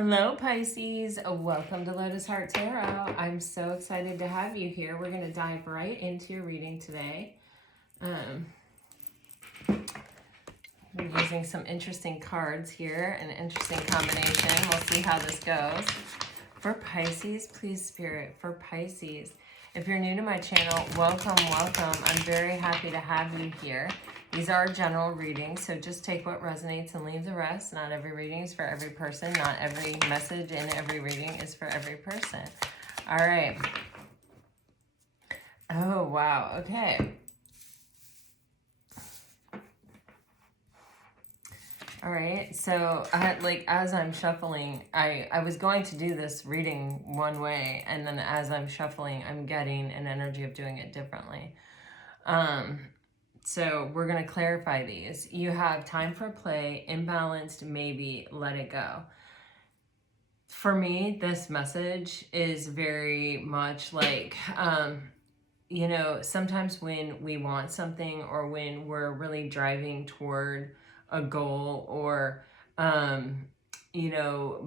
Hello, Pisces. Welcome to Lotus Heart Tarot. I'm so excited to have you here. We're going to dive right into your reading today. We're using some interesting cards here, an interesting combination. We'll see how this goes. For Pisces, please, Spirit, for Pisces. If you're new to my channel, welcome, welcome. I'm very happy to have you here. These are general readings, so just take what resonates and leave the rest. Not every reading is for every person. Not every message in every reading is for every person. All right. Oh, wow. Okay. All right. So, as I'm shuffling, I was going to do this reading one way, and then as I'm shuffling, I'm getting an energy of doing it differently. So we're going to clarify these. You have time for play, imbalanced, maybe, let it go. For me, this message is very much like, sometimes when we want something or when we're really driving toward a goal or,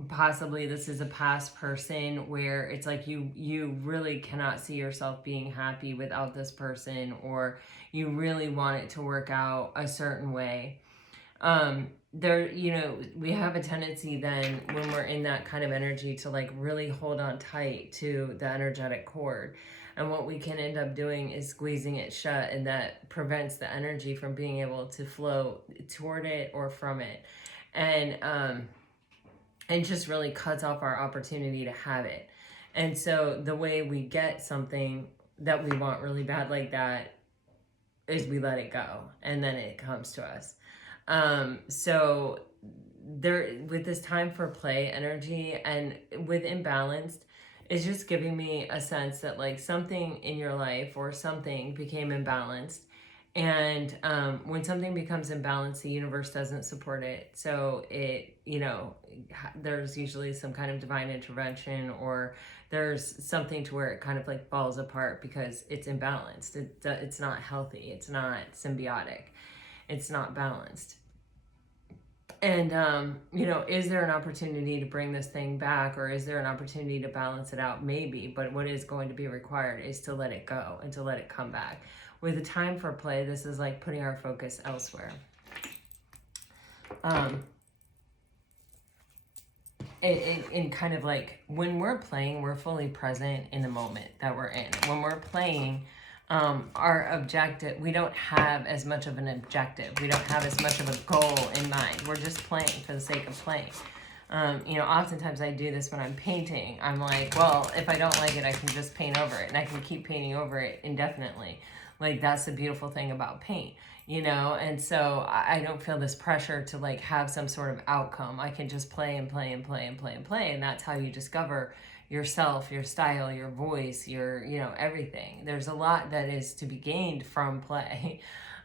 possibly this is a past person where it's like you really cannot see yourself being happy without this person, or you really want it to work out a certain way. We have a tendency then when we're in that kind of energy to like really hold on tight to the energetic cord. And what we can end up doing is squeezing it shut, and that prevents the energy from being able to flow toward it or from it. And just really cuts off our opportunity to have it. And so the way we get something that we want really bad like that is we let it go, and then it comes to us. So there, with this time for play energy and with imbalanced, it's just giving me a sense that like something in your life or something became imbalanced. And when something becomes imbalanced, the universe doesn't support it. So there's usually some kind of divine intervention, or there's something to where it kind of like falls apart because it's imbalanced. It's not healthy. It's not symbiotic. It's not balanced. And, is there an opportunity to bring this thing back, or is there an opportunity to balance it out? Maybe, but what is going to be required is to let it go and to let it come back. With the time for play, this is like putting our focus elsewhere. In kind of like when we're playing, we're fully present in the moment that we're in. When we're playing, our objective, we don't have as much of an objective. We don't have as much of a goal in mind. We're just playing for the sake of playing. Oftentimes I do this when I'm painting. I'm like, well, if I don't like it, I can just paint over it, and I can keep painting over it indefinitely. Like, that's the beautiful thing about paint, and so I don't feel this pressure to like have some sort of outcome. I can just play and play and play and play and play, and that's how you discover yourself, your style, your voice, your, everything. There's a lot that is to be gained from play.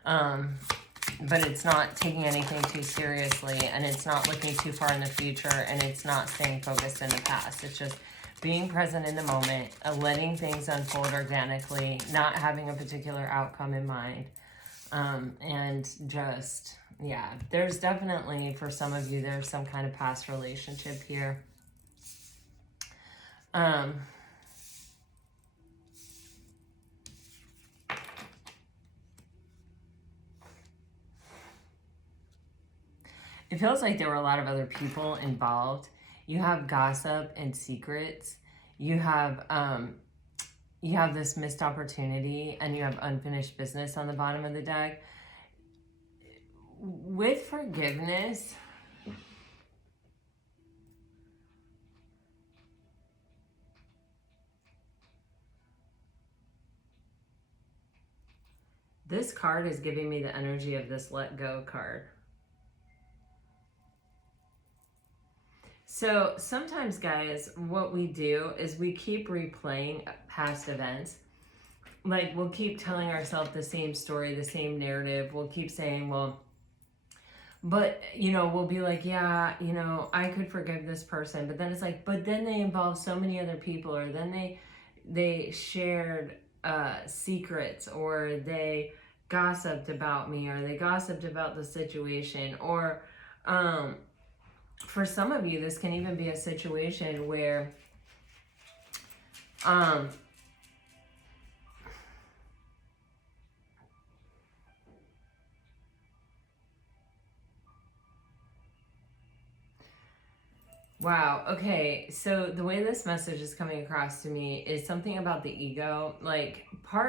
But it's not taking anything too seriously, and it's not looking too far in the future, and it's not staying focused in the past. It's just being present in the moment, letting things unfold organically, not having a particular outcome in mind. And just, yeah, there's definitely, for some of you, there's some kind of past relationship here. It feels like there were a lot of other people involved. You have gossip and secrets. You have this missed opportunity, and you have unfinished business on the bottom of the deck. With forgiveness, this card is giving me the energy of this let go card. So sometimes, guys, what we do is we keep replaying past events. Like, we'll keep telling ourselves the same story, the same narrative. We'll keep saying, well, but, we'll be like, yeah, I could forgive this person. But then it's like, but then they involve so many other people, or then they shared secrets, or they gossiped about me, or they gossiped about the situation, or for some of you, this can even be a situation where wow, okay, so the way this message is coming across to me is something about the ego. Like,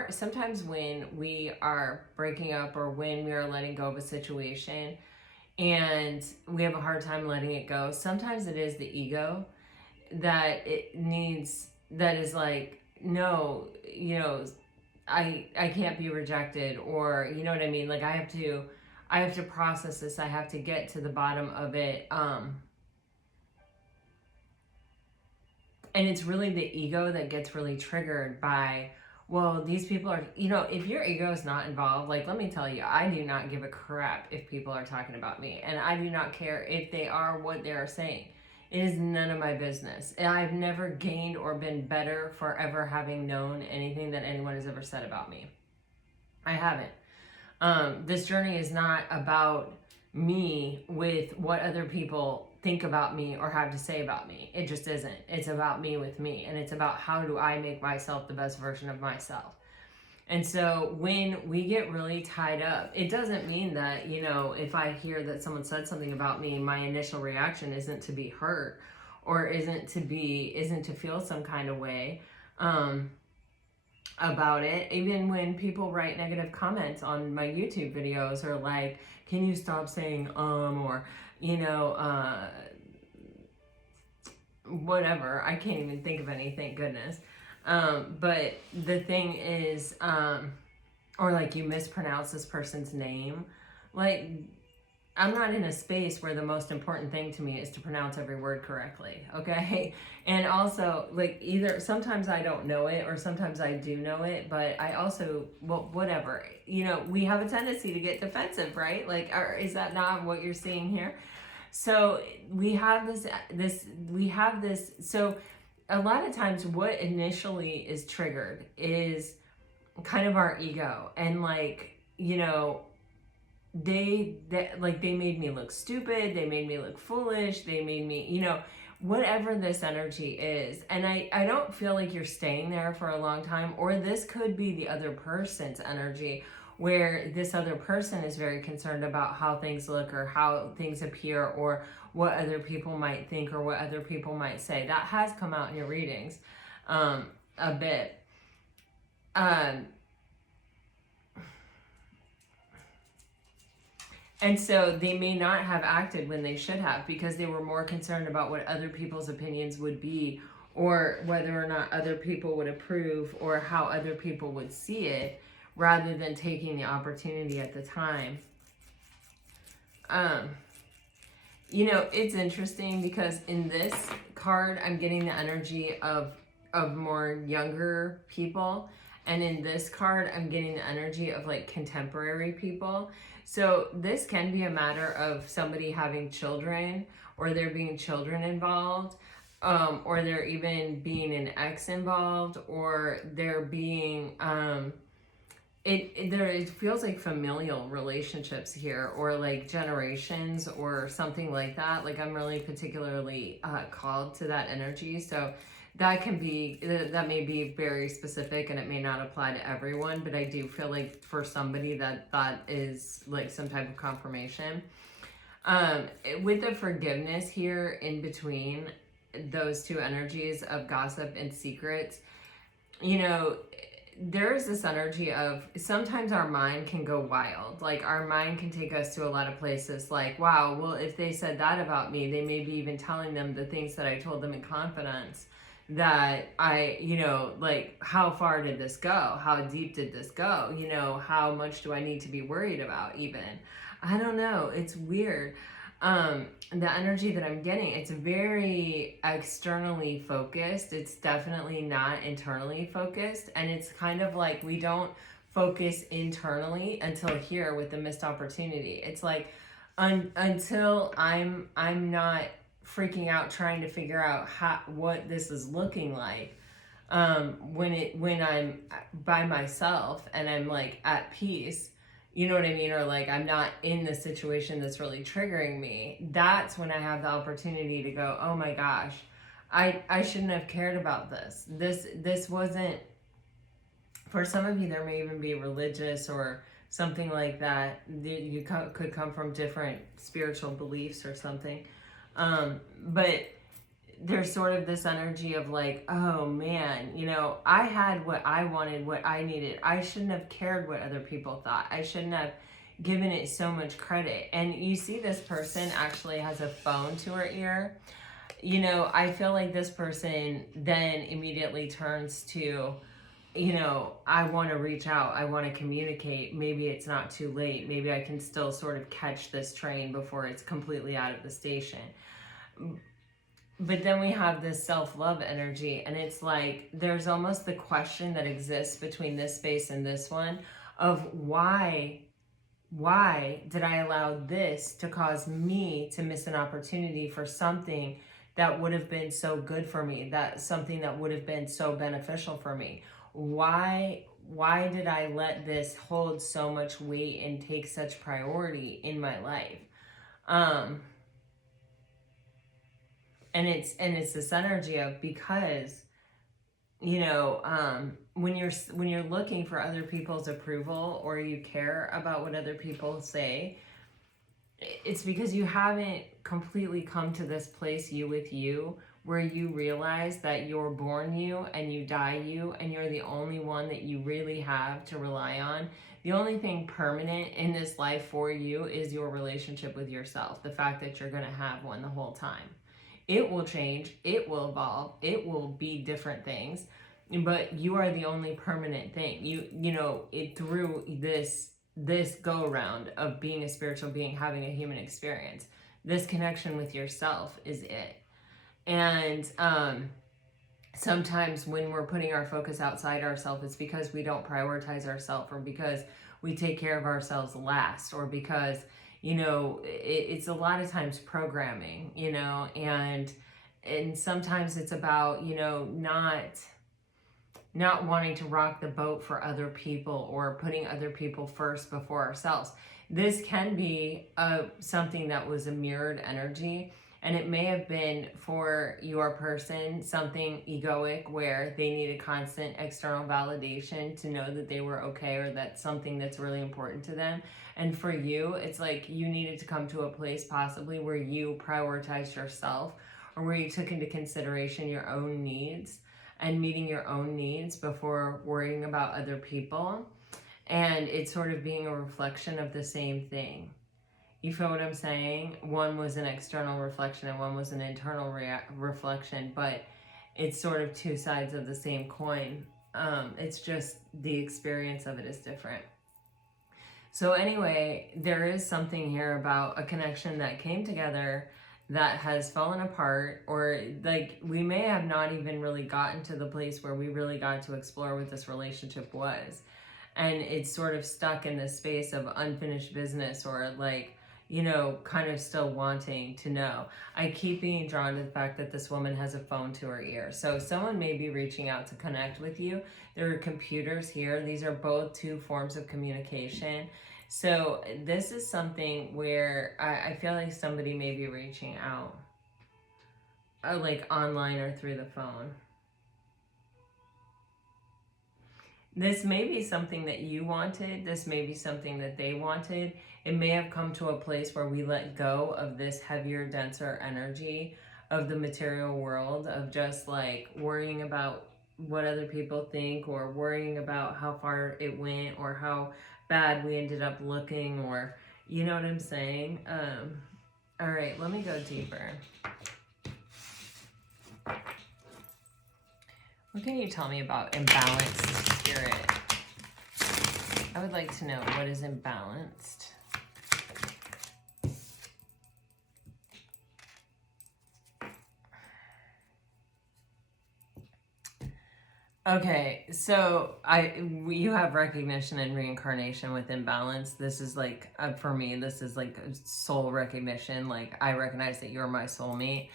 sometimes when we are breaking up or when we are letting go of a situation and we have a hard time letting it go, sometimes it is the ego that is like, no, you know, I can't be rejected, or you know what I mean? Like, I have to process this, I have to get to the bottom of it. And it's really the ego that gets really triggered by, well, these people are, you know, if your ego is not involved, like, let me tell you, I do not give a crap if people are talking about me. And I do not care if they are what they are saying. It is none of my business. I've never gained or been better for ever having known anything that anyone has ever said about me. I haven't. This journey is not about me with what other people think about me or have to say about me. It just isn't. It's about me with me, and it's about how do I make myself the best version of myself. And so when we get really tied up, it doesn't mean that, you know, if I hear that someone said something about me, my initial reaction isn't to be hurt or isn't to feel some kind of way about it. Even when people write negative comments on my YouTube videos, or like, can you stop saying or, you know, whatever. I can't even think of any, thank goodness. But the thing is, or like, you mispronounce this person's name. Like, I'm not in a space where the most important thing to me is to pronounce every word correctly, okay? And also, like, either sometimes I don't know it or sometimes I do know it, but I also, well, whatever. You know, we have a tendency to get defensive, right? Like, is that not what you're seeing here? So we have this, so a lot of times what initially is triggered is kind of our ego, and like, you know, they made me look stupid, they made me look foolish, they made me, you know, whatever this energy is. And I don't feel like you're staying there for a long time, or this could be the other person's energy, where this other person is very concerned about how things look or how things appear or what other people might think or what other people might say. That has come out in your readings a bit. And so they may not have acted when they should have, because they were more concerned about what other people's opinions would be, or whether or not other people would approve, or how other people would see it, rather than taking the opportunity at the time. You know, it's interesting because in this card, I'm getting the energy of more younger people. And in this card, I'm getting the energy of like contemporary people. So this can be a matter of somebody having children, or there being children involved, or there even being an ex involved, or there being, it feels like familial relationships here, or like generations or something like that. Like, I'm really particularly called to that energy. So that may be very specific, and it may not apply to everyone, but I do feel like for somebody that is like some type of confirmation. With the forgiveness here in between those two energies of gossip and secrets, you know, there's this energy of sometimes our mind can go wild. Like, our mind can take us to a lot of places like, wow, well, if they said that about me, they may be even telling them the things that I told them in confidence. That I, you know, like, how far did this go? How deep did this go? You know, how much do I need to be worried about even? I don't know. It's weird. The energy that I'm getting, it's very externally focused. It's definitely not internally focused. And it's kind of like we don't focus internally until here with the missed opportunity. It's like until I'm not freaking out trying to figure out what this is looking like, when I'm by myself and I'm like at peace, you know what I mean? Or like, I'm not in the situation that's really triggering me. That's when I have the opportunity to go, oh my gosh, I shouldn't have cared about this. This wasn't, for some of you, there may even be religious or something like that. You could come from different spiritual beliefs or something. But there's sort of this energy of like, oh man, you know, I had what I wanted, what I needed. I shouldn't have cared what other people thought. I shouldn't have given it so much credit. And you see this person actually has a phone to her ear. You know, I feel like this person then immediately turns to, you know, I want to reach out. I want to communicate. Maybe it's not too late. Maybe I can still sort of catch this train before it's completely out of the station. But then we have this self-love energy, and it's like there's almost the question that exists between this space and this one of why did I allow this to cause me to miss an opportunity for something that would have been so good for me, that something that would have been so beneficial for me? Why did I let this hold so much weight and take such priority in my life? And it's this energy of, because, you know, when you're looking for other people's approval, or you care about what other people say, it's because you haven't completely come to this place, you with you, where you realize that you're born you and you die you, and you're the only one that you really have to rely on. The only thing permanent in this life for you is your relationship with yourself, the fact that you're going to have one the whole time. It will change, it will evolve, it will be different things, but you are the only permanent thing. You know, it through this go around of being a spiritual being, having a human experience, this connection with yourself is it. And sometimes when we're putting our focus outside ourselves, it's because we don't prioritize ourselves, or because we take care of ourselves last, or because, you know, it's a lot of times programming, you know, and sometimes it's about, you know, not wanting to rock the boat for other people, or putting other people first before ourselves. This can be something that was a mirrored energy, and it may have been for your person something egoic, where they needed constant external validation to know that they were okay, or that's something that's really important to them. And for you, it's like you needed to come to a place possibly where you prioritized yourself, or where you took into consideration your own needs and meeting your own needs before worrying about other people. And it's sort of being a reflection of the same thing. You feel what I'm saying? One was an external reflection and one was an internal reflection, but it's sort of two sides of the same coin. It's just the experience of it is different. So anyway, there is something here about a connection that came together that has fallen apart, or like we may have not even really gotten to the place where we really got to explore what this relationship was. And it's sort of stuck in this space of unfinished business, or like, you know, kind of still wanting to know. I keep being drawn to the fact that this woman has a phone to her ear. So someone may be reaching out to connect with you. There are computers here. These are both two forms of communication. So this is something where I feel like somebody may be reaching out, like online or through the phone. This may be something that you wanted. This may be something that they wanted. It may have come to a place where we let go of this heavier, denser energy of the material world, of just like worrying about what other people think, or worrying about how far it went, or how bad we ended up looking, or, you know what I'm saying? All right, let me go deeper. What can you tell me about imbalanced spirit? I would like to know what is imbalanced. Okay, so you have recognition and reincarnation with imbalance. This is like, for me, this is like soul recognition. Like, I recognize that you're my soulmate.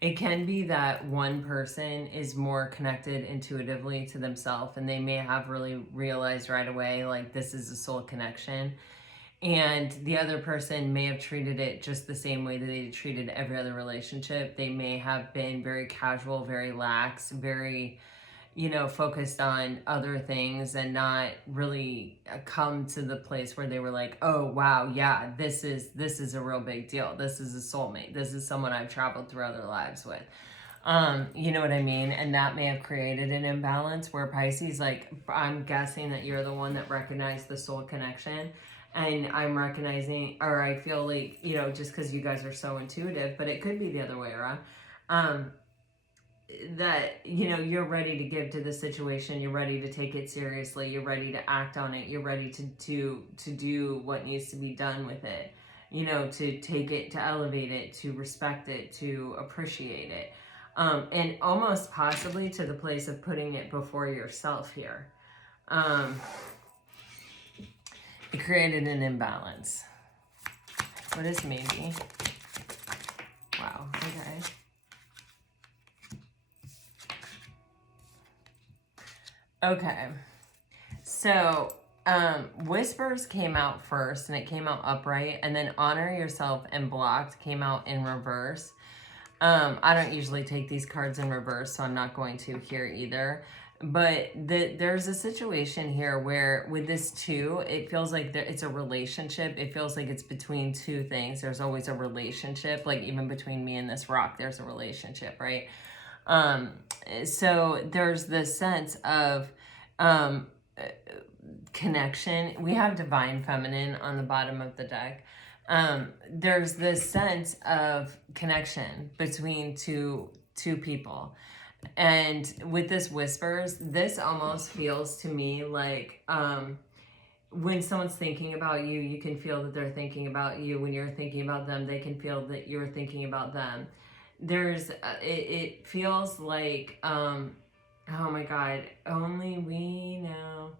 It can be that one person is more connected intuitively to themselves, and they may have really realized right away, like, this is a soul connection. And the other person may have treated it just the same way that they treated every other relationship. They may have been very casual, very lax, very, focused on other things, and not really come to the place where they were like, oh wow, yeah, this is a real big deal. This is a soulmate. This is someone I've traveled through other lives with. You know what I mean? And that may have created an imbalance where Pisces, like, I'm guessing that you're the one that recognized the soul connection. And I'm recognizing, or I feel like, just because you guys are so intuitive, but it could be the other way around. That, you're ready to give to the situation. You're ready to take it seriously. You're ready to act on it. You're ready to do what needs to be done with it. To take it, to elevate it, to respect it, to appreciate it. And almost possibly to the place of putting it before yourself here. It created an imbalance. What is maybe? Wow, okay. Okay, so Whispers came out first, and it came out upright, and then Honor Yourself and Blocked came out in reverse. I don't usually take these cards in reverse, so I'm not going to here either. But there's a situation here where with this 2, it feels like it's a relationship. It feels like it's between 2 things. There's always a relationship. Like even between me and this rock, there's a relationship, right? So there's this sense of connection. We have Divine Feminine on the bottom of the deck. There's this sense of connection between two people. And with this Whispers, this almost feels to me like when someone's thinking about you, you can feel that they're thinking about you. When you're thinking about them, they can feel that you're thinking about them. There's it feels like oh my God, only we know.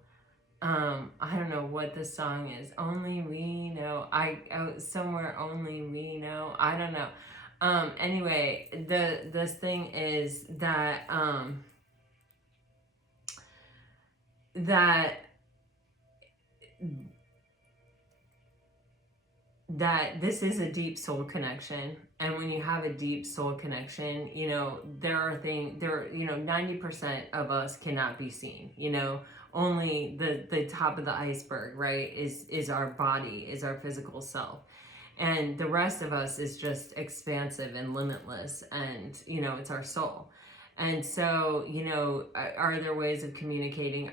I don't know what the song is. Only we know. Somewhere only we know. I don't know. Anyway, this thing is that that this is a deep soul connection. And when you have a deep soul connection, there are 90% of us cannot be seen, only the top of the iceberg, right, is our body, is our physical self. And the rest of us is just expansive and limitless, and it's our soul. And so, are there ways of communicating?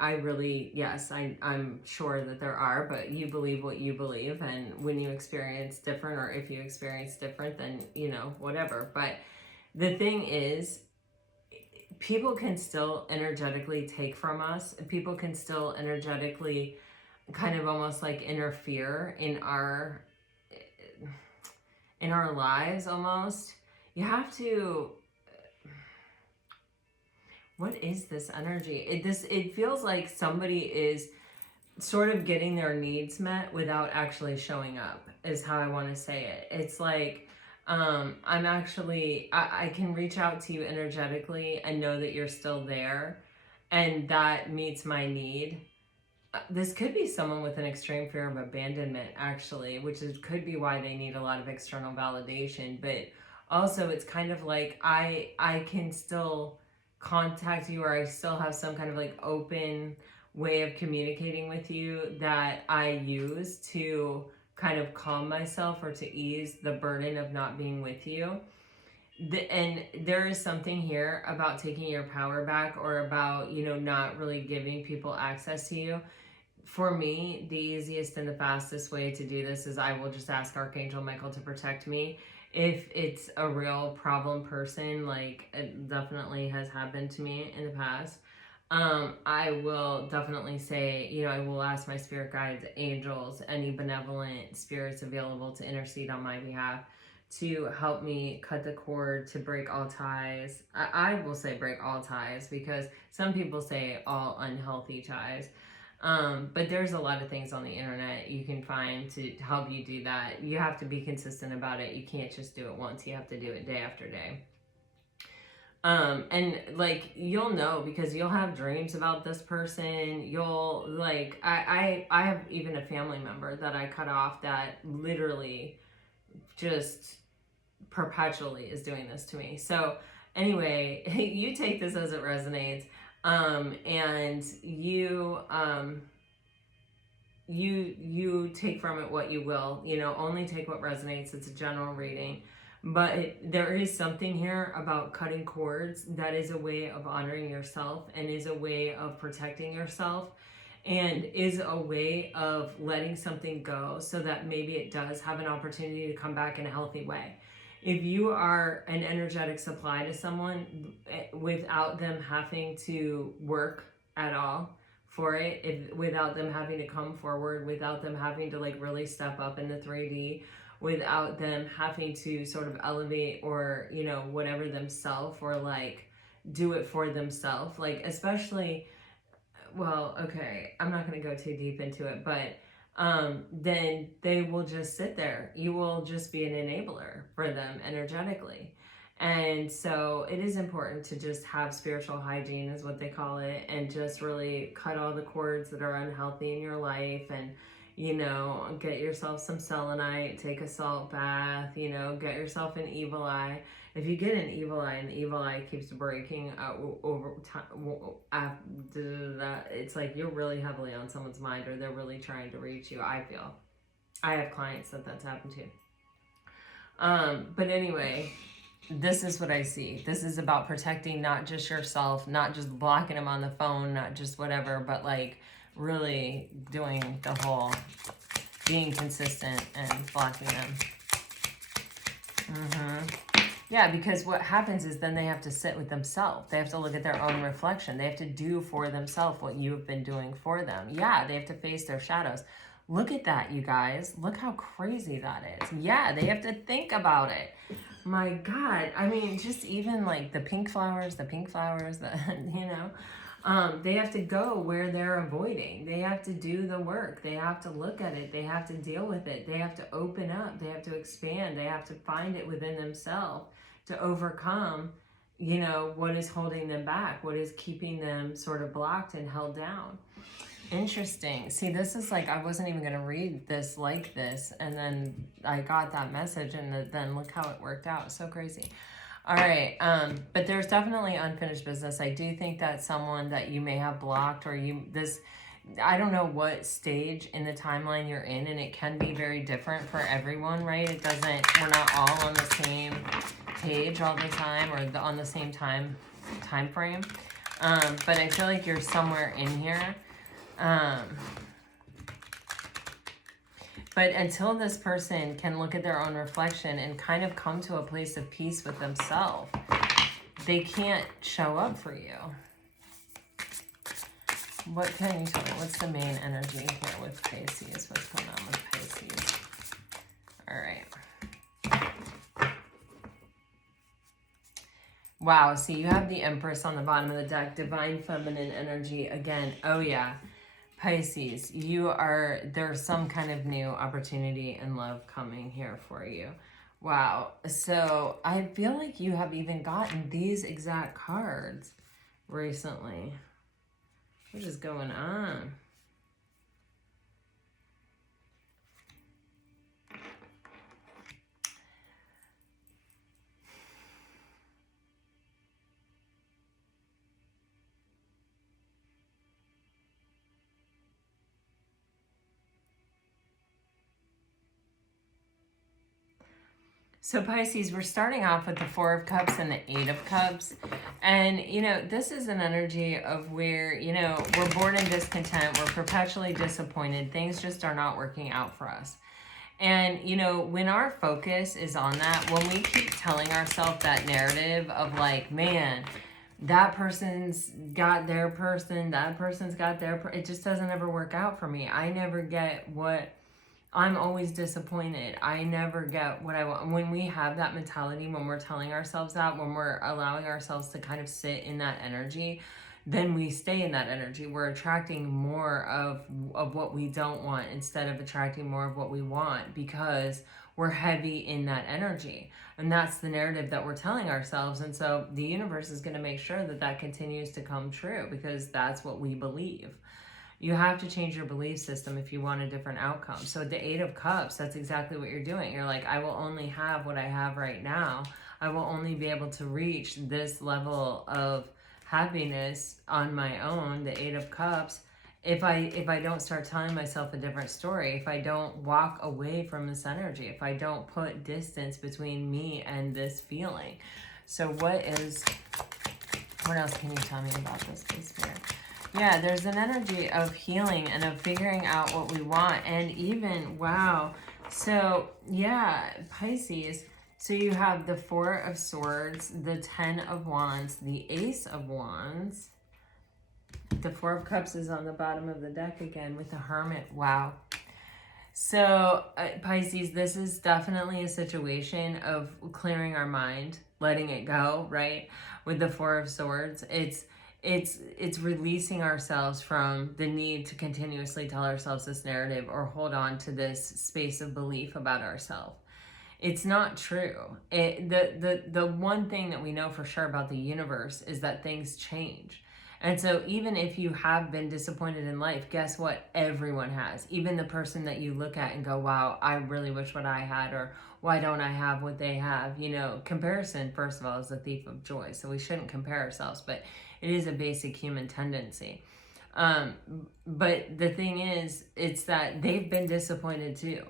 Yes, I'm sure that there are, but you believe what you believe. And when you experience different, or if you experience different, then, whatever. But the thing is, people can still energetically take from us. People can still energetically kind of almost like interfere in our lives almost. You have to... What is this energy? It feels like somebody is sort of getting their needs met without actually showing up, is how I want to say it. It's like I can reach out to you energetically and know that you're still there, and that meets my need. This could be someone with an extreme fear of abandonment, actually, could be why they need a lot of external validation. But also, it's kind of like I can still contact you, or I still have some kind of like open way of communicating with you that I use to kind of calm myself or to ease the burden of not being with you. And there is something here about taking your power back, or about, not really giving people access to you. For me, the easiest and the fastest way to do this is I will just ask Archangel Michael to protect me. If it's a real problem person, like it definitely has happened to me in the past, I will definitely say, I will ask my spirit guides, angels, any benevolent spirits available to intercede on my behalf, to help me cut the cord, to break all ties. I will say break all ties, because some people say all unhealthy ties. But there's a lot of things on the internet you can find to help you do that. You have to be consistent about it. You can't just do it once. You have to do it day after day. And like, you'll know because you'll have dreams about this person. You'll like, I have even a family member that I cut off that literally just perpetually is doing this to me. So anyway, you take this as it resonates. And you take from it what you will, only take what resonates. It's a general reading, but there is something here about cutting cords that is a way of honoring yourself and is a way of protecting yourself and is a way of letting something go so that maybe it does have an opportunity to come back in a healthy way. If you are an energetic supply to someone without them having to work at all for it, without them having to come forward, without them having to like really step up in the 3D, without them having to sort of elevate or, whatever themselves, or like do it for themselves, like especially, well, okay, I'm not going to go too deep into it, but then they will just sit there. You will just be an enabler for them energetically. And so it is important to just have spiritual hygiene, is what they call it, and just really cut all the cords that are unhealthy in your life, and get yourself some selenite, take a salt bath, get yourself an evil eye. If you get an evil eye and the evil eye keeps breaking over time, it's like you're really heavily on someone's mind, or they're really trying to reach you. I feel I have clients that's happened to. But anyway, this is what I see. This is about protecting not just yourself, not just blocking them on the phone, not just whatever, but like really doing the whole being consistent and blocking them. Yeah, because what happens is then they have to sit with themselves. They have to look at their own reflection. They have to do for themselves what you've been doing for them. Yeah, they have to face their shadows. Look at that, you guys. Look how crazy that is. Yeah, they have to think about it. My God. I mean, just even like the pink flowers, they have to go where they're avoiding. They have to do the work. They have to look at it. They have to deal with it. They have to open up. They have to expand. They have to find it within themselves to overcome, what is holding them back, what is keeping them sort of blocked and held down. Interesting. See, this is like, I wasn't even going to read this like this, and then I got that message, and then look how it worked out. So crazy. All right, but there's definitely unfinished business. I do think that someone that you may have blocked, or I don't know what stage in the timeline you're in, and it can be very different for everyone, right? We're not all on the same page all the time, or on the same time frame. But I feel like you're somewhere in here. But until this person can look at their own reflection and kind of come to a place of peace with themselves, they can't show up for you. What can you tell me? What's the main energy here with Pisces? What's going on with Pisces? All right. Wow, see, you have the Empress on the bottom of the deck, divine feminine energy again. Oh yeah, Pisces, there's some kind of new opportunity and love coming here for you. Wow, so I feel like you have even gotten these exact cards recently. What is going on? So Pisces, we're starting off with the Four of Cups and the Eight of Cups. And, this is an energy of where, we're born in discontent. We're perpetually disappointed. Things just are not working out for us. And, when our focus is on that, when we keep telling ourselves that narrative of like, man, that person's got their person, that person's got their it just doesn't ever work out for me. I never get what... I'm always disappointed. I never get what I want. When we have that mentality, when we're telling ourselves that, when we're allowing ourselves to kind of sit in that energy, then we stay in that energy. We're attracting more of what we don't want instead of attracting more of what we want, because we're heavy in that energy. And that's the narrative that we're telling ourselves. And so the universe is going to make sure that that continues to come true, because that's what we believe. You have to change your belief system if you want a different outcome. So the Eight of Cups, that's exactly what you're doing. You're like, I will only have what I have right now. I will only be able to reach this level of happiness on my own, the Eight of Cups, if I don't start telling myself a different story, if I don't walk away from this energy, if I don't put distance between me and this feeling. So what else can you tell me about this, please, Spirit? Yeah, there's an energy of healing and of figuring out what we want. And even, wow. So, yeah, Pisces. So you have the Four of Swords, the Ten of Wands, the Ace of Wands. The Four of Cups is on the bottom of the deck again with the Hermit. Wow. So, Pisces, this is definitely a situation of clearing our mind, letting it go, right? With the Four of Swords, it's releasing ourselves from the need to continuously tell ourselves this narrative or hold on to this space of belief about ourselves. It's not true. The one thing that we know for sure about the universe is that things change. And so even if you have been disappointed in life, guess what? Everyone has. Even the person that you look at and go, wow, I really wish what I had, or why don't I have what they have? You know, comparison, first of all, is the thief of joy. So we shouldn't compare ourselves, but it is a basic human tendency. But the thing is, it's that they've been disappointed too.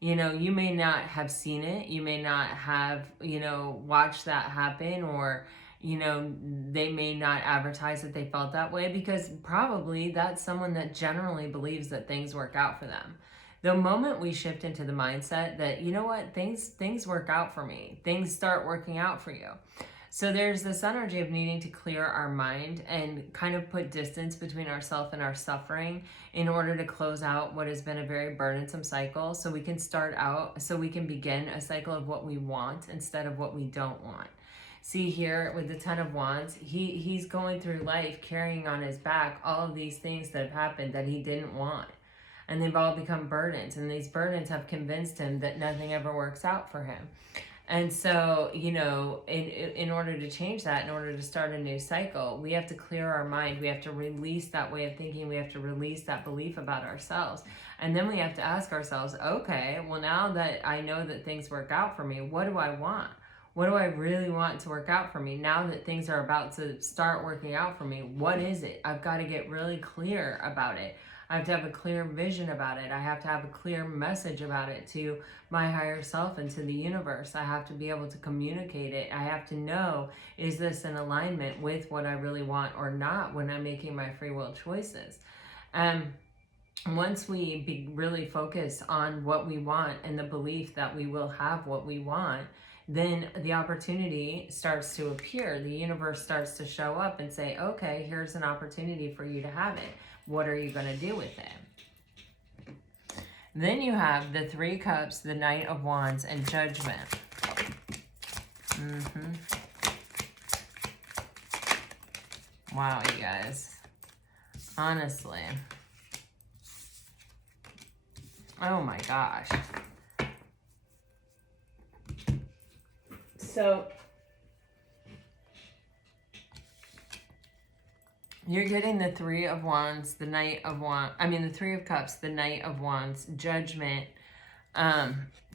You know, you may not have seen it. You may not have, you know, watched that happen, or, you know, they may not advertise that they felt that way, because probably that's someone that generally believes that things work out for them. The moment we shift into the mindset that, you know what, things work out for me, things start working out for you. So there's this energy of needing to clear our mind and kind of put distance between ourselves and our suffering in order to close out what has been a very burdensome cycle, so we can begin a cycle of what we want instead of what we don't want. See here with the Ten of Wands, he's going through life carrying on his back all of these things that have happened that he didn't want. And they've all become burdens. And these burdens have convinced him that nothing ever works out for him. And so, you know, in order to change that, in order to start a new cycle, we have to clear our mind. We have to release that way of thinking. We have to release that belief about ourselves. And then we have to ask ourselves, okay, well, now that I know that things work out for me, what do I want? What do I really want to work out for me? Now that things are about to start working out for me, what is it? I've got to get really clear about it. I have to have a clear vision about it. I have to have a clear message about it to my higher self and to the universe. I have to be able to communicate it. I have to know, is this in alignment with what I really want or not when I'm making my free will choices? Once we be really focused on what we want and the belief that we will have what we want, then the opportunity starts to appear. The universe starts to show up and say, okay, here's an opportunity for you to have it. What are you going to do with it? Then you have the Three Cups, the Knight of Wands, and Judgment. Wow, you guys. Honestly. Oh my gosh. So you're getting the Three of Wands, the Knight of Wands, the Three of Cups, the Knight of Wands, Judgment,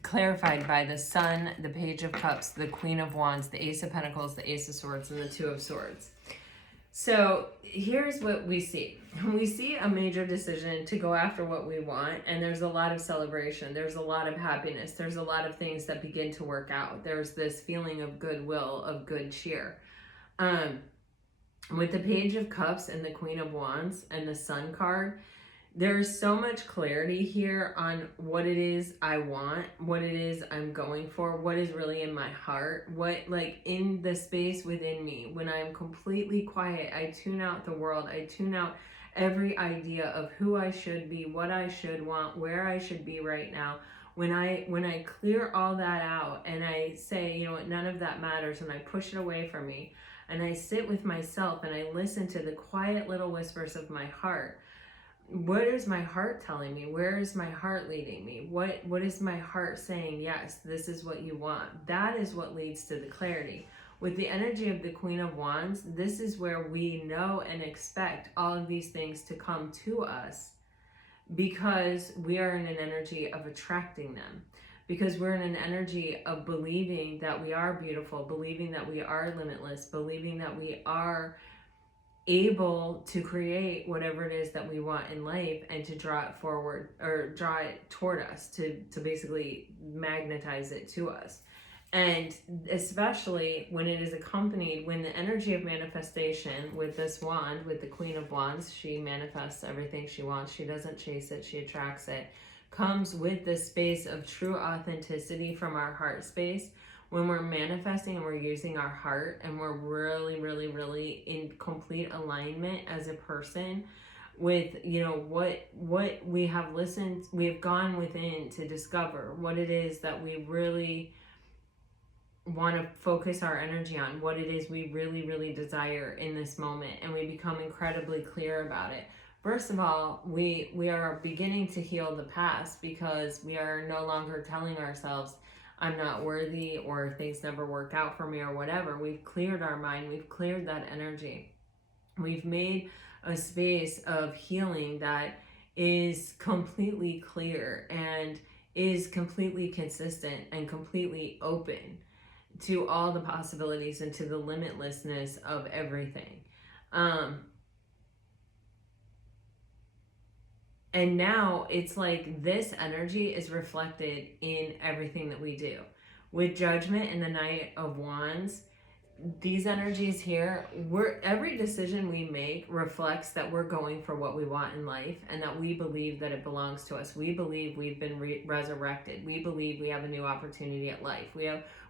clarified by the Sun, the Page of Cups, the Queen of Wands, the Ace of Pentacles, the Ace of Swords, and the Two of Swords. So here's what we see. We see a major decision to go after what we want, and there's a lot of celebration. There's a lot of happiness. There's a lot of things that begin to work out. There's this feeling of goodwill, of good cheer. With the Page of Cups and the Queen of Wands and the Sun card, there's so much clarity here on what it is I want, what it is I'm going for, what is really in my heart, what, like, in the space within me. When I'm completely quiet, I tune out the world. I tune out every idea of who I should be, what I should want, where I should be right now. When I clear all that out and I say, you know what, none of that matters, and I push it away from me, and I sit with myself and I listen to the quiet little whispers of my heart, what is my heart telling me? Where is my heart leading me? What is my heart saying? Yes, this is what you want. That is what leads to the clarity. With the energy of the Queen of Wands, this is where we know and expect all of these things to come to us, because we are in an energy of attracting them, because we're in an energy of believing that we are beautiful, believing that we are limitless, believing that we are able to create whatever it is that we want in life, and to draw it forward, or draw it toward us, to basically magnetize it to us. And especially when it is accompanied, when the energy of manifestation with this wand, with the Queen of Wands, she manifests everything she wants. She doesn't chase it, she attracts it. Comes with this space of true authenticity from our heart space. When we're manifesting and we're using our heart, and we're really, really, really in complete alignment as a person with, you know, what we have listened, we have gone within to discover what it is that we really want to focus our energy on, what it is we really, really desire in this moment, and we become incredibly clear about it. First of all, we are beginning to heal the past, because we are no longer telling ourselves, I'm not worthy, or things never work out for me, or whatever. We've cleared our mind, we've cleared that energy. We've made a space of healing that is completely clear, and is completely consistent, and completely open to all the possibilities, and to the limitlessness of everything. And now it's like this energy is reflected in everything that we do. With Judgment and the Knight of Wands, these energies here, every decision we make reflects that we're going for what we want in life, and that we believe that it belongs to us. We believe we've been resurrected. We believe we have a new opportunity at life.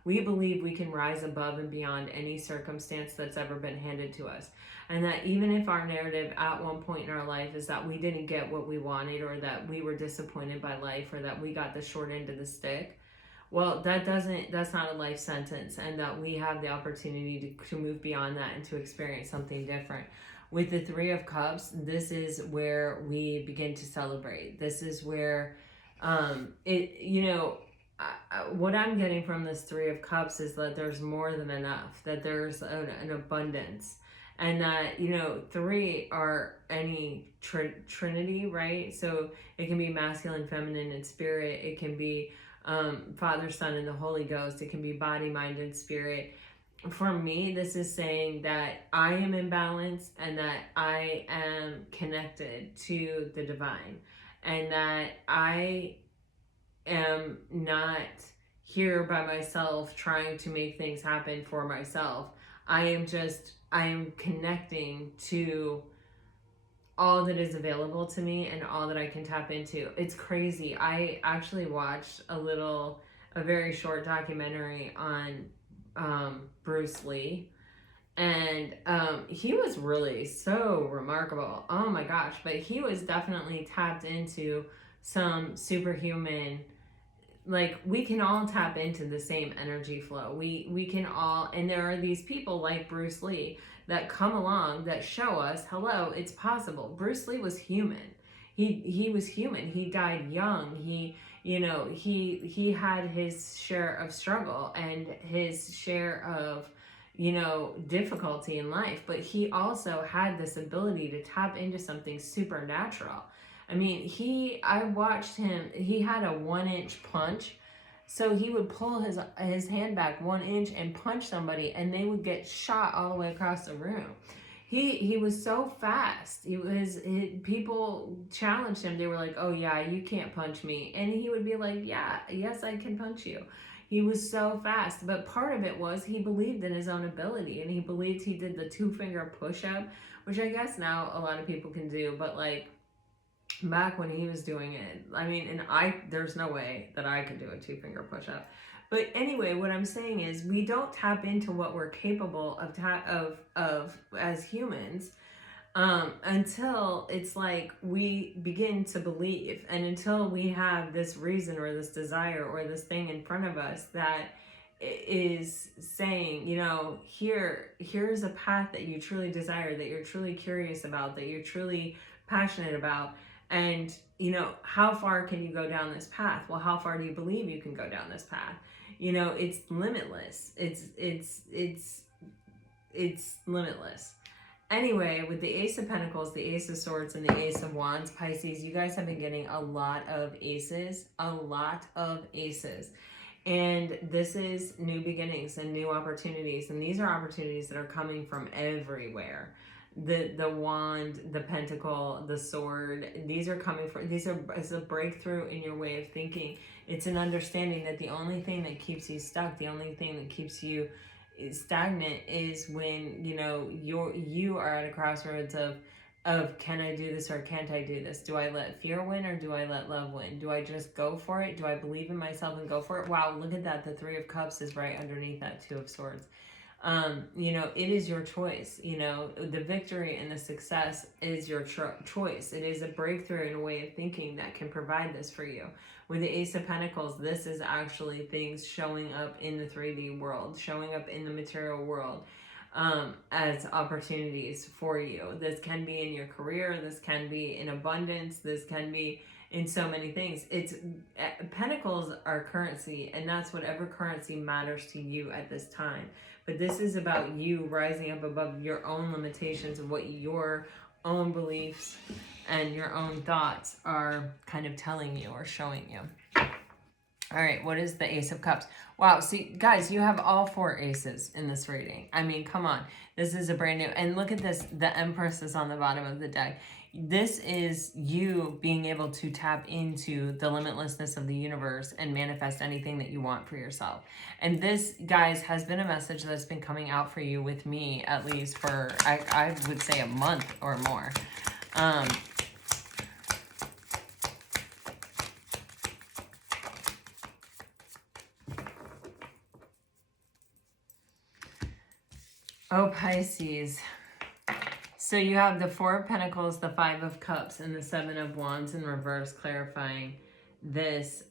We believe we can rise above and beyond any circumstance that's ever been handed to us. And that even if our narrative at one point in our life is that we didn't get what we wanted, or that we were disappointed by life, or that we got the short end of the stick, well, that's not a life sentence, and that we have the opportunity to move beyond that, and to experience something different. With the Three of Cups, this is where we begin to celebrate. This is where what I'm getting from this Three of Cups is that there's more than enough, that there's an abundance, and that, you know, three are any trinity, right? So it can be masculine, feminine, and spirit. It can be Father, Son, and the Holy Ghost. It can be body, mind, and spirit. For me, this is saying that I am in balance, and that I am connected to the divine, and that I am not here by myself trying to make things happen for myself. I am connecting to all that is available to me, and all that I can tap into. It's crazy. I actually watched a very short documentary on Bruce Lee, and he was really so remarkable. Oh my gosh, but he was definitely tapped into some superhuman, like, we can all tap into the same energy flow. We can all, and there are these people like Bruce Lee that come along that show us, hello, it's possible. Bruce Lee was human. He was human. He died young. He had his share of struggle, and his share of, difficulty in life, but he also had this ability to tap into something supernatural. I mean, I watched him, he had a 1-inch punch. So he would pull his hand back 1 inch and punch somebody, and they would get shot all the way across the room. He was so fast. People challenged him. They were like, oh yeah, you can't punch me. And he would be like, yeah, yes, I can punch you. He was so fast. But part of it was he believed in his own ability, and he believed he did the 2-finger push-up, which I guess now a lot of people can do, but like, back when he was doing it, I mean, and there's no way that I could do a 2-finger push-up. But anyway, what I'm saying is, we don't tap into what we're capable of as humans until it's like we begin to believe, and until we have this reason, or this desire, or this thing in front of us that is saying, here's a path that you truly desire, that you're truly curious about, that you're truly passionate about, And, you know, how far can you go down this path? Well, how far do you believe you can go down this path? You know, it's limitless. It's limitless. Anyway, with the Ace of Pentacles, the Ace of Swords, and the Ace of Wands, Pisces, you guys have been getting a lot of aces. A lot of aces. And this is new beginnings and new opportunities. And these are opportunities that are coming from everywhere. The wand, the pentacle, the sword, these are coming from, it's a breakthrough in your way of thinking. It's an understanding that the only thing that keeps you stuck, the only thing that keeps you stagnant is when, you know, you are at a crossroads of can I do this or can't I do this? Do I let fear win or do I let love win? Do I just go for it? Do I believe in myself and go for it? Wow, look at that. The Three of Cups is right underneath that Two of Swords. You know, it is your choice. You know, the victory and the success is your choice. It is a breakthrough in a way of thinking that can provide this for you. With the Ace of Pentacles, this is actually things showing up in the 3D world, showing up in the material world as opportunities for you. This can be in your career, this can be in abundance, this can be in so many things. It's pentacles are currency, and that's whatever currency matters to you at this time. But this is about you rising up above your own limitations of what your own beliefs and your own thoughts are kind of telling you or showing you. All right, what is the Ace of Cups? Wow, see, guys, you have all four aces in this reading. I mean, come on. This is a brand new, and look at this. The Empress is on the bottom of the deck. This is you being able to tap into the limitlessness of the universe and manifest anything that you want for yourself. And this, guys, has been a message that's been coming out for you with me, at least for, I would say, a month or more. Oh, Pisces. So you have the Four of Pentacles, the Five of Cups, and the Seven of Wands in reverse, clarifying this.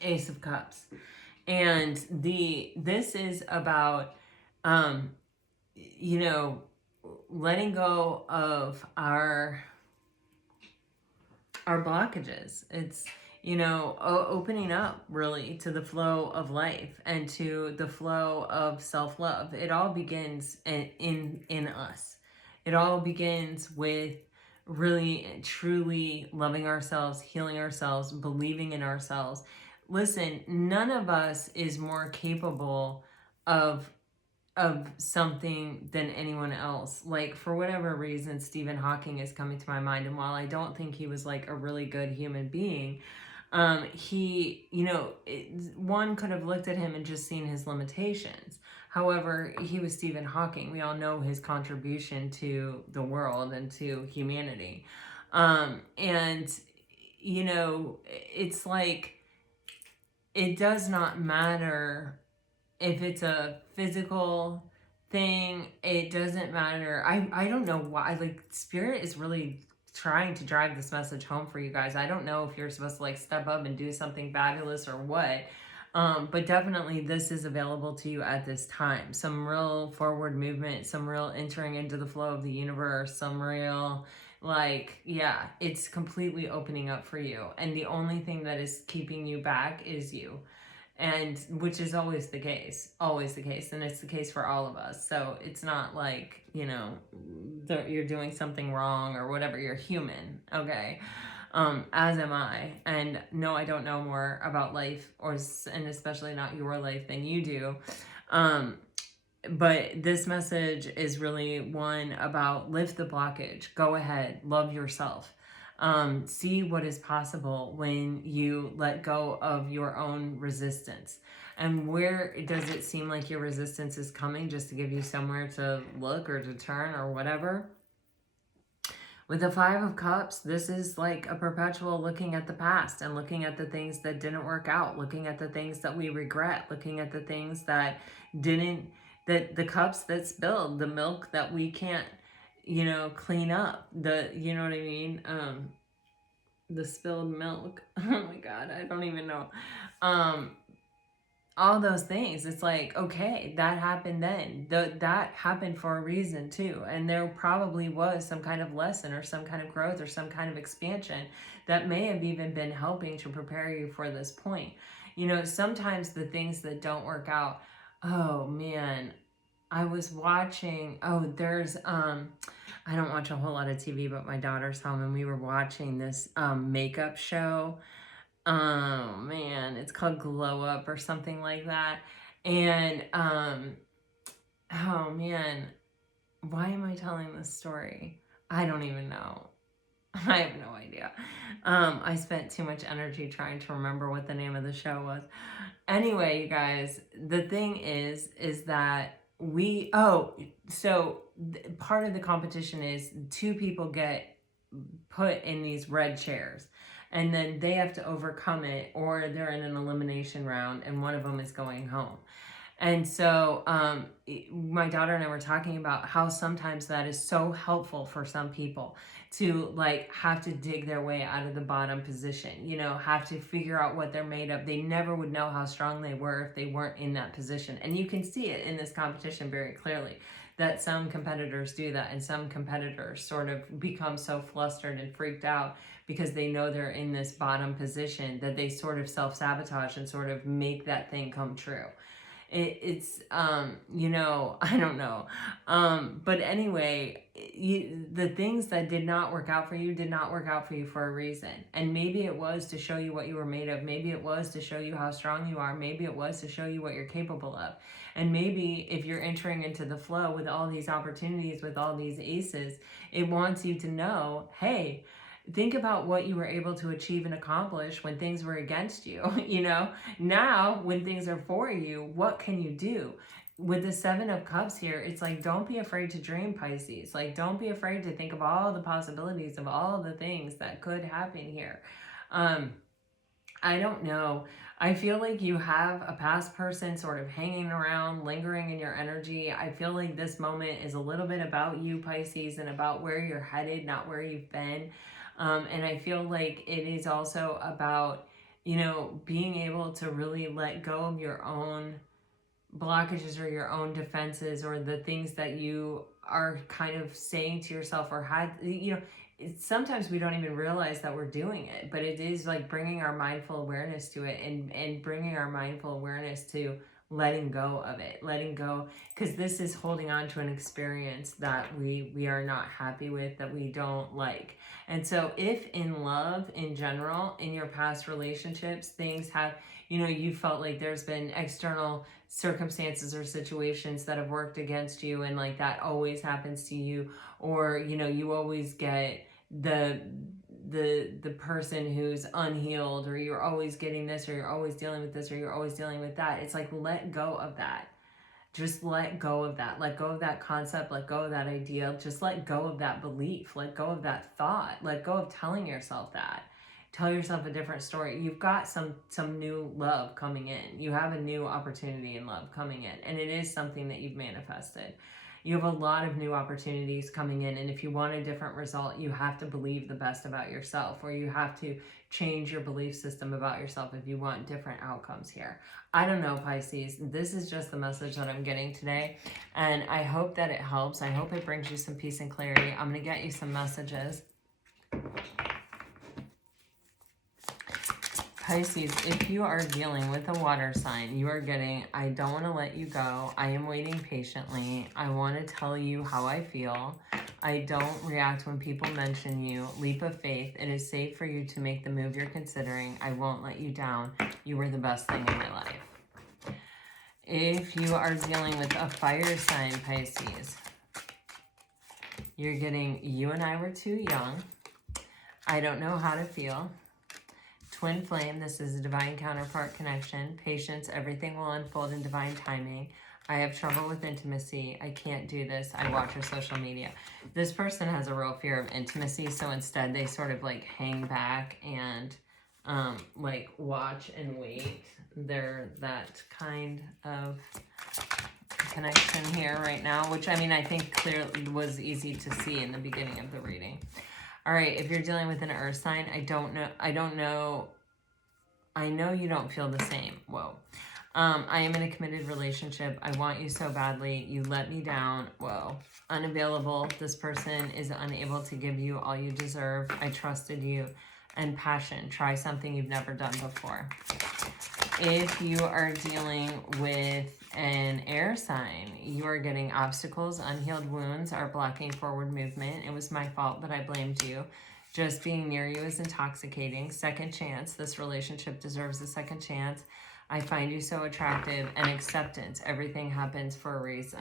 Ace of Cups. And this is about, you know, letting go of our blockages. It's, you know, opening up really to the flow of life and to the flow of self-love. It all begins in us. It all begins with really truly loving ourselves, healing ourselves, believing in ourselves. Listen, none of us is more capable of something than anyone else. Like, for whatever reason, Stephen Hawking is coming to my mind. And while I don't think he was like a really good human being, he, you know, one could have looked at him and just seen his limitations. However, he was Stephen Hawking. We all know his contribution to the world and to humanity. And, you know, it's like, it does not matter if it's a physical thing. It doesn't matter. I don't know why. Like, Spirit is really trying to drive this message home for you guys. I don't know if you're supposed to like step up and do something fabulous or what. But definitely this is available to you at this time. Some real forward movement, some real entering into the flow of the universe, some real, like, yeah, it's completely opening up for you. And the only thing that is keeping you back is you. And which is always the case, and it's the case for all of us. So it's not like, you know, you're doing something wrong or whatever. You're human, okay? As am I. And no, I don't know more about life, and especially not your life, than you do. But this message is really one about lift the blockage, go ahead, love yourself. See what is possible when you let go of your own resistance. And where does it seem like your resistance is coming, just to give you somewhere to look or to turn or whatever? With the Five of Cups, this is like a perpetual looking at the past and looking at the things that didn't work out, looking at the things that we regret, looking at the things that didn't, that the cups that spilled, the milk that we can't, you know, clean up, you know what I mean? The spilled milk. Oh my God, I don't even know. all those things. It's like, okay, that happened then. That happened for a reason too. And there probably was some kind of lesson or some kind of growth or some kind of expansion that may have even been helping to prepare you for this point. You know, sometimes the things that don't work out, oh man, I was watching, there's, I don't watch a whole lot of TV, but my daughter's home and we were watching this makeup show. Oh man, it's called Glow Up or something like that. And, oh man, why am I telling this story? I don't even know. I have no idea. I spent too much energy trying to remember what the name of the show was. Anyway, you guys, the thing is that part of the competition is two people get put in these red chairs and then they have to overcome it, or they're in an elimination round and one of them is going home. And so my daughter and I were talking about how sometimes that is so helpful for some people to like have to dig their way out of the bottom position, you know, have to figure out what they're made of. They never would know how strong they were if they weren't in that position. And you can see it in this competition very clearly that some competitors do that, and some competitors sort of become so flustered and freaked out because they know they're in this bottom position that they sort of self-sabotage and sort of make that thing come true. It's you know, I don't know, but anyway, the things that did not work out for you did not work out for you for a reason. And maybe it was to show you what you were made of. Maybe it was to show you how strong you are. Maybe it was to show you what you're capable of. And maybe if you're entering into the flow with all these opportunities, with all these aces, it wants you to know, hey, think about what you were able to achieve and accomplish when things were against you. You know, now when things are for you, what can you do? With the 7 of Cups here, it's like, don't be afraid to dream, Pisces. Like, don't be afraid to think of all the possibilities of all the things that could happen here. I don't know. I feel like you have a past person sort of hanging around, lingering in your energy. I feel like this moment is a little bit about you, Pisces, and about where you're headed, not where you've been. And I feel like it is also about, you know, being able to really let go of your own blockages or your own defenses or the things that you are kind of saying to yourself or had, you know, sometimes we don't even realize that we're doing it, but it is like bringing our mindful awareness to it and bringing our mindful awareness to letting go of it, letting go, because this is holding on to an experience that we are not happy with, that we don't like. And so if in love in general, in your past relationships, things have, you know, you felt like there's been external circumstances or situations that have worked against you, and like that always happens to you, or, you know, you always get the person who's unhealed, or you're always getting this, or you're always dealing with this, or you're always dealing with that. It's like, let go of that. Just let go of that. Let go of that concept. Let go of that idea. Just let go of that belief. Let go of that thought. Let go of telling yourself that. Tell yourself a different story. You've got some new love coming in. You have a new opportunity in love coming in, and it is something that you've manifested. You have a lot of new opportunities coming in, and if you want a different result, you have to believe the best about yourself, or you have to change your belief system about yourself if you want different outcomes here. I don't know, Pisces. This is just the message that I'm getting today, and I hope that it helps. I hope it brings you some peace and clarity. I'm going to get you some messages. Pisces, if you are dealing with a water sign, you are getting, I don't want to let you go. I am waiting patiently. I want to tell you how I feel. I don't react when people mention you. Leap of faith. It is safe for you to make the move you're considering. I won't let you down. You were the best thing in my life. If you are dealing with a fire sign, Pisces, you're getting, you and I were too young. I don't know how to feel. Twin flame, this is a divine counterpart connection. Patience, everything will unfold in divine timing. I have trouble with intimacy. I can't do this. I watch your social media. This person has a real fear of intimacy, so instead they sort of like hang back and like watch and wait. They're that kind of connection here right now, which I mean, I think clearly was easy to see in the beginning of the reading. All right, if you're dealing with an earth sign, I know you don't feel the same. Whoa. I am in a committed relationship. I want you so badly. You let me down. Whoa. Unavailable. This person is unable to give you all you deserve. I trusted you. And passion. Try something you've never done before. If you are dealing with an air sign, you are getting obstacles, unhealed wounds are blocking forward movement. It was my fault, but I blamed you. Just being near you is intoxicating. Second chance. This relationship deserves a second chance. I find you so attractive. And acceptance. Everything happens for a reason.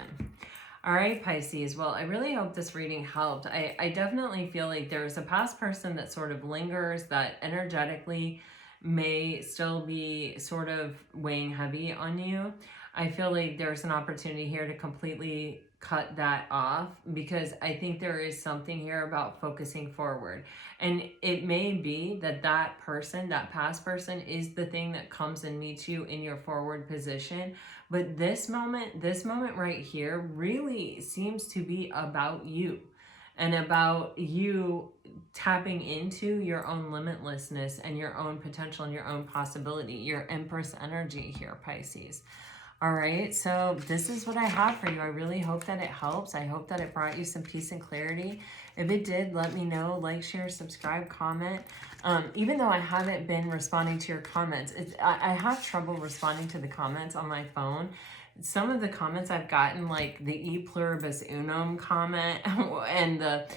All right, Pisces. Well, I really hope this reading helped. I definitely feel like there's a past person that sort of lingers, that energetically may still be sort of weighing heavy on you. I feel like there's an opportunity here to completely cut that off, because I think there is something here about focusing forward. And it may be that that person, that past person, is the thing that comes and meets you in your forward position. But this moment right here really seems to be about you, and about you tapping into your own limitlessness and your own potential and your own possibility, your Empress energy here, Pisces. All right, so this is what I have for you. I really hope that it helps. I hope that it brought you some peace and clarity. If it did, let me know. Like, share, subscribe, comment. Even though I haven't been responding to your comments, I have trouble responding to the comments on my phone. Some of the comments I've gotten, like the E pluribus unum comment and the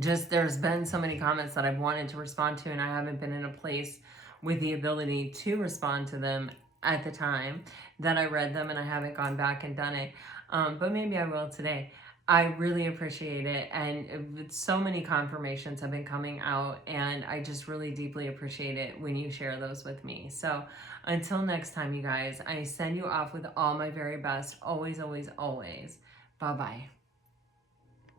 just there's been so many comments that I've wanted to respond to, and I haven't been in a place with the ability to respond to them at the time that I read them, and I haven't gone back and done it. But maybe I will today. I really appreciate it, and so many confirmations have been coming out, and I just really deeply appreciate it when you share those with me. So until next time, you guys, I send you off with all my very best. Always, always, always. Bye-bye.